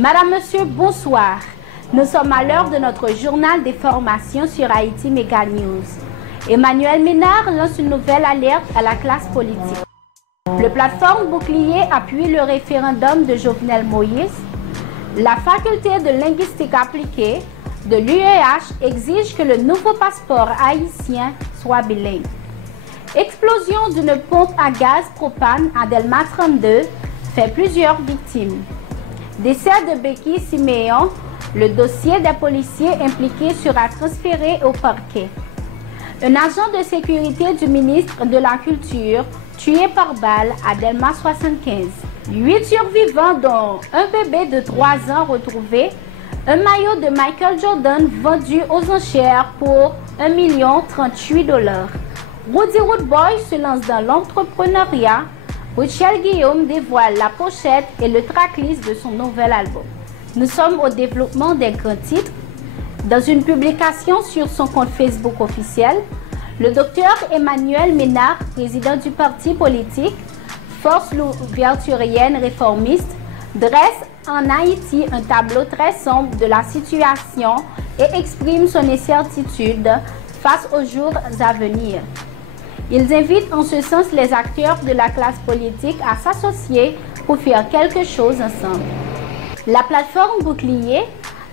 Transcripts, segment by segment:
Madame, Monsieur, bonsoir. Nous sommes à l'heure de notre journal des formations sur Haïti Mega News. Emmanuel Ménard lance une nouvelle alerte à la classe politique. Le plateforme Bouclier appuie le référendum de Jovenel Moïse. La faculté de linguistique appliquée de l'UEH exige que le nouveau passeport haïtien soit bilingue. Explosion d'une pompe à gaz propane à Delma 32 fait plusieurs victimes. Décès de Becky Siméon, le dossier des policiers impliqués sera transféré au parquet. Un agent de sécurité du ministre de la Culture tué par balle à Delma 75. 8 survivants dont un bébé de 3 ans retrouvé, un maillot de Michael Jordan vendu aux enchères pour 1 038 000 $. Rudy Woodboy se lance dans l'entrepreneuriat. Richel Guillaume dévoile la pochette et le tracklist de son nouvel album. Nous sommes au développement des grands titres. Dans une publication sur son compte Facebook officiel, le docteur Emmanuel Ménard, président du parti politique Force Louverturienne Réformiste, dresse en Haïti un tableau très sombre de la situation et exprime son incertitude face aux jours à venir. Ils invitent en ce sens les acteurs de la classe politique à s'associer pour faire quelque chose ensemble. La plateforme Bouclier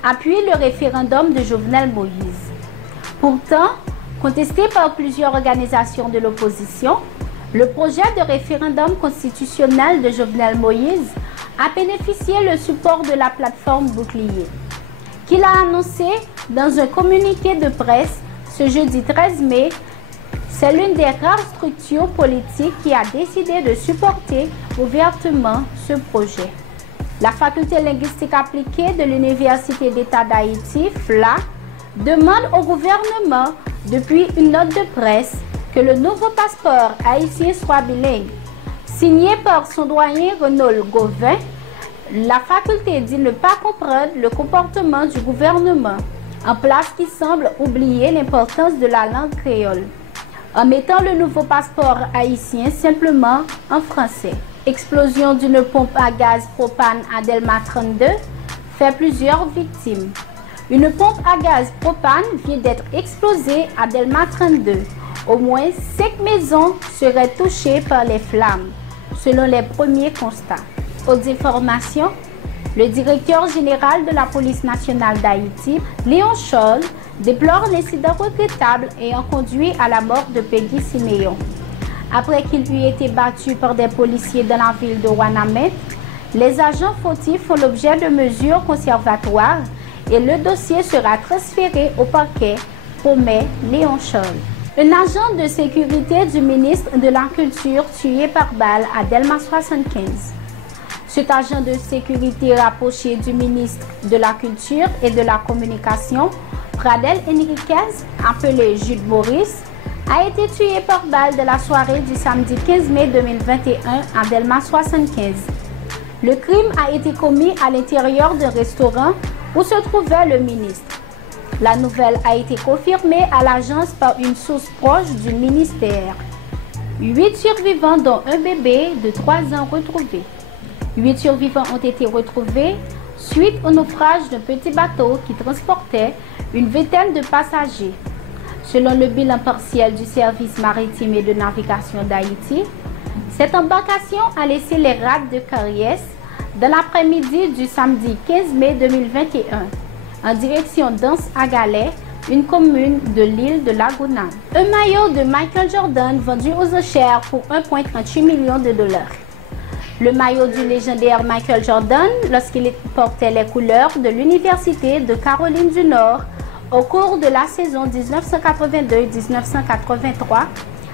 appuie le référendum de Jovenel Moïse. Pourtant, contesté par plusieurs organisations de l'opposition, le projet de référendum constitutionnel de Jovenel Moïse a bénéficié le support de la plateforme Bouclier, qu'il a annoncé dans un communiqué de presse ce jeudi 13 mai. C'est l'une des rares structures politiques qui a décidé de supporter ouvertement ce projet. La faculté linguistique appliquée de l'Université d'État d'Haïti, FLA, demande au gouvernement, depuis une note de presse, que le nouveau passeport haïtien soit bilingue. Signé par son doyen Renaud Gauvin, la faculté dit ne pas comprendre le comportement du gouvernement en place qui semble oublier l'importance de la langue créole, en mettant le nouveau passeport haïtien simplement en français. Explosion d'une pompe à gaz propane à Delma 32 fait plusieurs victimes. Une pompe à gaz propane vient d'être explosée à Delma 32. Au moins 5 maisons seraient touchées par les flammes, selon les premiers constats. Aux informations, le directeur général de la police nationale d'Haïti, Léon Scholl, déplore l'incident regrettable ayant conduit à la mort de Peggy Siméon. Après qu'il eut été battu par des policiers dans la ville de Ouanamène, les agents fautifs font l'objet de mesures conservatoires et le dossier sera transféré au parquet, promet Léon Scholl. Un agent de sécurité du ministre de la Culture tué par balle à Delma 75. Cet agent de sécurité rapproché du ministre de la Culture et de la Communication, Pradel Enriquez, appelé Jude Maurice, a été tué par balle de la soirée du samedi 15 mai 2021 à Delma 75. Le crime a été commis à l'intérieur d'un restaurant où se trouvait le ministre. La nouvelle a été confirmée à l'agence par une source proche du ministère. 8 survivants dont un bébé de 3 ans retrouvé. 8 survivants ont été retrouvés suite au naufrage d'un petit bateau qui transportait une vingtaine de passagers. Selon le bilan partiel du service maritime et de navigation d'Haïti, cette embarcation a laissé les rades de Cariès dans l'après-midi du samedi 15 mai 2021 en direction d'Anse-à-Galais, une commune de l'île de Laguna. Un maillot de Michael Jordan vendu aux enchères pour 1,38 million $. Le maillot du légendaire Michael Jordan, lorsqu'il portait les couleurs de l'Université de Caroline du Nord au cours de la saison 1982-1983,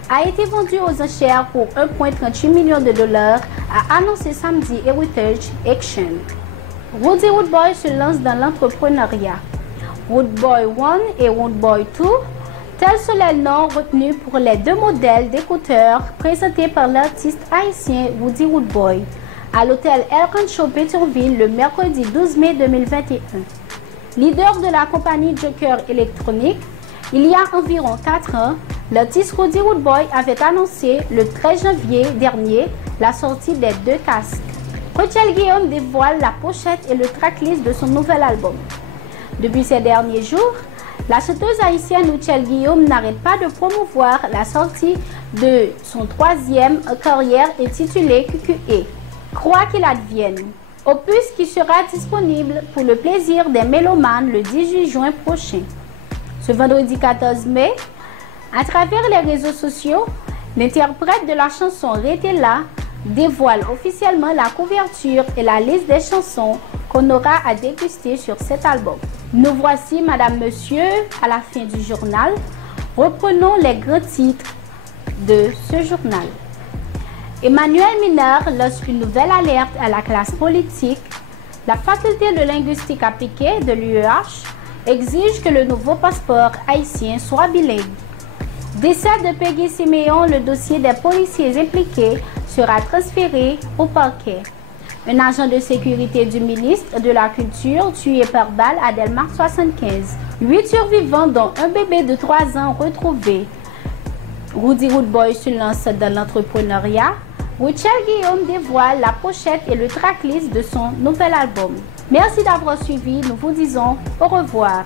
a été vendu aux enchères pour 1,38 million $, a annoncé samedi Heritage Action. Rudy Woodboy se lance dans l'entrepreneuriat. Woodboy 1 et Woodboy 2, tels sont les noms retenus pour les 2 modèles d'écouteurs présentés par l'artiste haïtien Rudy Woodboy à l'hôtel El Rancho Pétionville le mercredi 12 mai 2021. Leader de la compagnie Joker Electronic, il y a environ 4 ans, l'artiste Rudy Woodboy avait annoncé le 13 janvier dernier la sortie des 2 casques. Rochelle Guillaume dévoile la pochette et le tracklist de son nouvel album. Depuis ces derniers jours, la chanteuse haïtienne Rochelle Guillaume n'arrête pas de promouvoir la sortie de son troisième carrière intitulé QQE, Crois qu'il advienne, opus qui sera disponible pour le plaisir des mélomanes le 18 juin prochain. Ce vendredi 14 mai, à travers les réseaux sociaux, l'interprète de la chanson Rétella dévoile officiellement la couverture et la liste des chansons qu'on aura à déguster sur cet album. Nous voici, Madame, Monsieur, à la fin du journal. Reprenons les grands titres de ce journal. Emmanuel Mineur lance une nouvelle alerte à la classe politique. La faculté de linguistique appliquée de l'UEH exige que le nouveau passeport haïtien soit bilingue. Décès de Peggy Siméon, le dossier des policiers impliqués sera transféré au parquet. Un agent de sécurité du ministre de la Culture tué par balle à Delmar 75. 8 survivants dont un bébé de 3 ans retrouvé. Rudy Rootboy se lance dans l'entrepreneuriat. Rochelle Guillaume dévoile la pochette et le tracklist de son nouvel album. Merci d'avoir suivi. Nous vous disons au revoir.